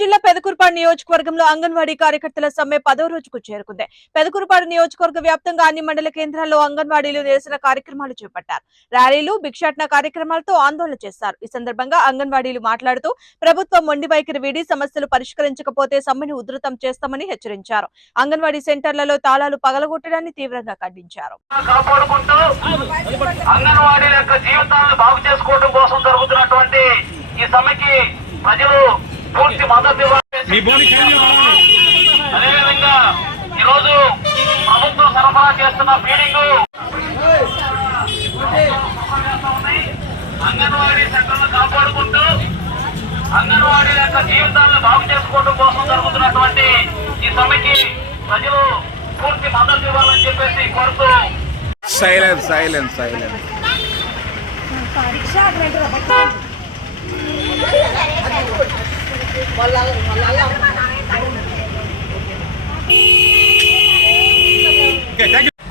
జిల్లా పెదకూరుపాడు నియోజకవర్గంలో అంగన్వాడీ కార్యకర్తల సమ్మె పదో రోజుకు చేరుకుంది. పెదకూరుపాడు నియోజకవర్గ వ్యాప్తంగా అన్ని మండల కేంద్రాల్లో అంగన్వాడీలు నిరసన కార్యక్రమాలు చేపట్టారు. ర్యాలీలు భిక్షాటన కార్యక్రమాలతో ఆందోళన చేశారు ఈ సందర్భంగా అంగన్వాడీలు మాట్లాడుతూ ప్రభుత్వం మొండి వైఖరి వీడి సమస్యలు పరిష్కరించకపోతే సమ్మెను ఉధృతం చేస్తామని హెచ్చరించారు. అంగన్వాడీ సెంటర్లలో తాళాలు పగలగొట్టడాన్ని తీవ్రంగా ఖండించారు. అంగన్వాడీల యొక్క జీవితాలను బాగు చేసుకోవడం కోసం జరుగుతున్నటువంటి ఈ సమ్మెకి ప్రజలు పూర్తి మద్దతు ఇవ్వాలి. అదేవిధంగా ఈరోజు ప్రభుత్వం సరఫరా చేస్తున్న ఫీడింగ్. అంగన్వాడీ సెంటర్లు కాపాడుకుంటూ అంగన్వాడీల యొక్క జీవితాలను బాగు చేసుకోవడం కోసం జరుగుతున్నటువంటి ఈ సమ్మెకి ప్రజలు పూర్తి మద్దతు ఇవ్వాలని చెప్పేసి కోరుతూ. సైలెన్స్ సైలెన్స్ సైలెన్స్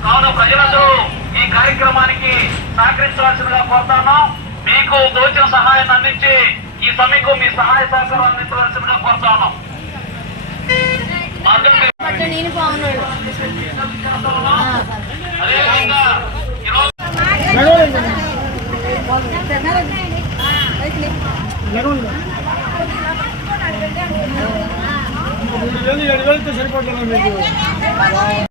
కావున ప్రజలందరూ ఈ కార్యక్రమానికి సహకరించవలసిందిగా కోరుతున్నాం మీకు తోచిన సహాయాన్ని అందించి ఈ సమ్మెకు మీ సహాయ సహకారం అందించవలసిందిగా కోరుతున్నాం అదేవిధంగా ఈరోజు పోరాడతాం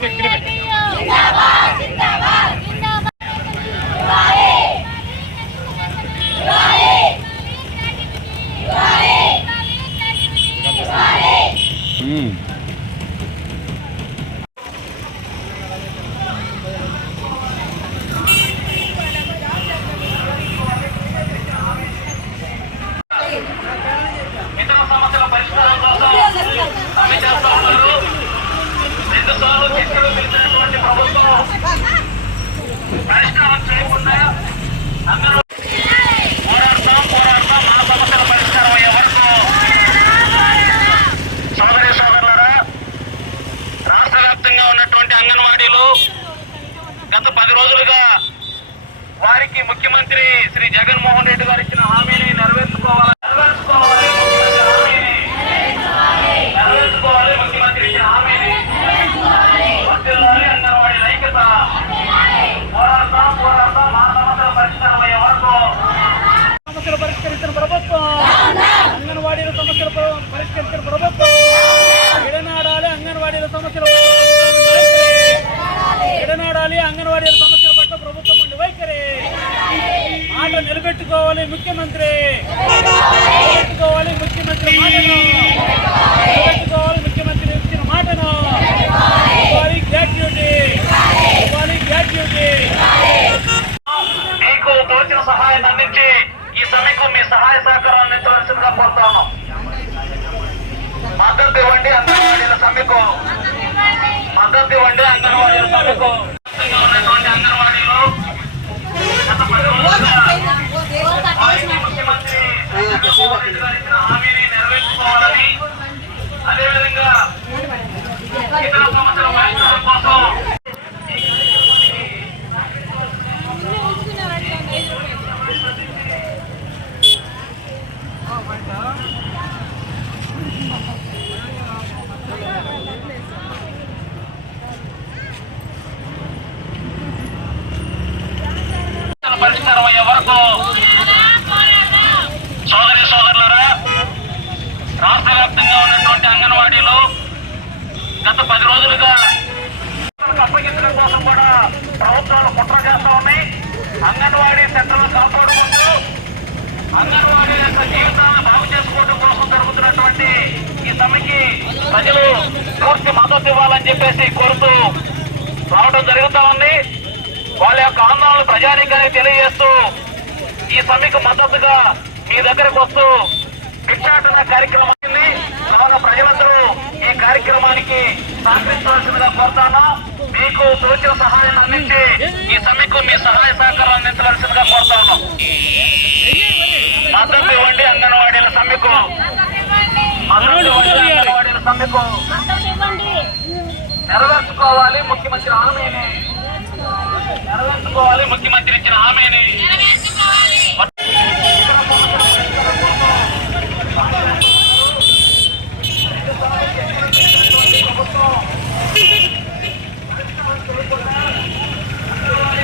జిందాబాద్ జిందాబాద్ జిందాబాద్ ఉమ్. ఇతర సమస్యల పరిష్కారం కోసం సమ్మె చేస్తా ఉన్నారు రెండు సార్లు చర్చలు పిలిచినటువంటి ప్రభుత్వం పరిష్కారం చేయకుండా అందరూ పోరాడతాం పోరాడతాం మా సమస్యల పరిష్కారం అయ్యే వరకు సోదరి సోదరులరా రాష్ట్ర వ్యాప్తంగా ఉన్నటువంటి అంగన్వాడీలు గత పది రోజులుగా వారికి ముఖ్యమంత్రి శ్రీ జగన్మోహన్ రెడ్డి గారు ఇచ్చిన హామీని నెరవేర్చుకోవాలి నెరవేర్చుకోవాలి ముఖ్యమంత్రి హామీని నెరవేర్చుకోవాలి ముఖ్యమంత్రి ఇచ్చిన హామీని వర్ధిల్లాలి అంగన్వాడీ ఐక్యత పోరాడతాం పోరాడతాం మా సమస్యల పరిష్కారం అయ్యే వరకు సమస్యలు పరిష్కరించిన ప్రభుత్వం అంగన్వాడీల సమస్యలు పరిష్కరించిన ప్రభుత్వం విడనాడాలి అంగన్వాడీల సమస్యలు విడనాడాలి అంగన్వాడీల సమస్యల పట్ల ప్రభుత్వం ఉండి వైఖరి మాట నిలబెట్టుకోవాలి ముఖ్యమంత్రి. నిలబెట్టుకోవాలి ముఖ్యమంత్రి మాటను. నిలబెట్టుకోవాలి ముఖ్యమంత్రి ఇచ్చిన మాటను. ఇవ్వాలి గ్రాట్యుటీ. ఇవ్వాలి గ్రాట్యుటీ. మీకు తోచిన సహాయం అందించి ఈ సమ్మెకు మీ సహాయ సహకారం అందించవలసిందిగా కోరుతాను. మద్దతు ఇవ్వండి అంగన్వాడీల సమ్మెకు మద్దతు ఇవ్వండి అంగన్వాడీల సమ్మెకు వ్యాప్తంగా ఉన్నటువంటి అంగన్వాడీలు గత పది రోజులుగా వారికి ముఖ్యమంత్రి జగన్మోహన్ రెడ్డి గారు ఇచ్చిన హామీని నెరవేర్చుకోవాలని అదేవిధంగా ఇతర సమస్యల పరిష్కారం కోసం అయ్యే వరకు సోదరి సోదరులరా రాష్ట్ర వ్యాప్తంగా ఉన్నటువంటి అంగన్వాడీలు గత పది రోజులుగా అప్పగించడం కోసం కూడా ప్రభుత్వాలు కుట్ర చేస్తా ఉన్నాయి. అంగన్వాడీ సెంటర్లు కాపాడుకుంటూ అంగన్వాడీ యొక్క జీవితాలను బాగు చేసుకోవడం కోసం జరుగుతున్నటువంటి ఈ సమ్మెకి ప్రజలు పూర్తి మద్దతు ఇవ్వాలని చెప్పేసి కోరుతూ రావడం జరుగుతా ఉంది. వాళ్ళ యొక్క ఆందోళన ప్రజానికానికి తెలియజేస్తూ ఈ సమ్మెకు మద్దతుగా మీ దగ్గరకు వస్తూ భిక్షాటన కార్యక్రమం వచ్చింది ప్రజలందరూ కార్యక్రమానికి సహకరించవలసిందిగా కోరుతాను. మీకు తోచిన సహాయం అందించి ఈ సమ్మెకు మీ సహాయ సహకారం అందించవలసిందిగా కోరుతాను. మద్దతు ఇవ్వండి అంగన్వాడీల సమ్మెకు మద్దతు ఇవ్వండి అంగన్వాడీల సమ్మెకు నెరవేర్చుకోవాలి ముఖ్యమంత్రి హామీని. నెరవేర్చుకోవాలి ముఖ్యమంత్రి ఇచ్చిన హామీని.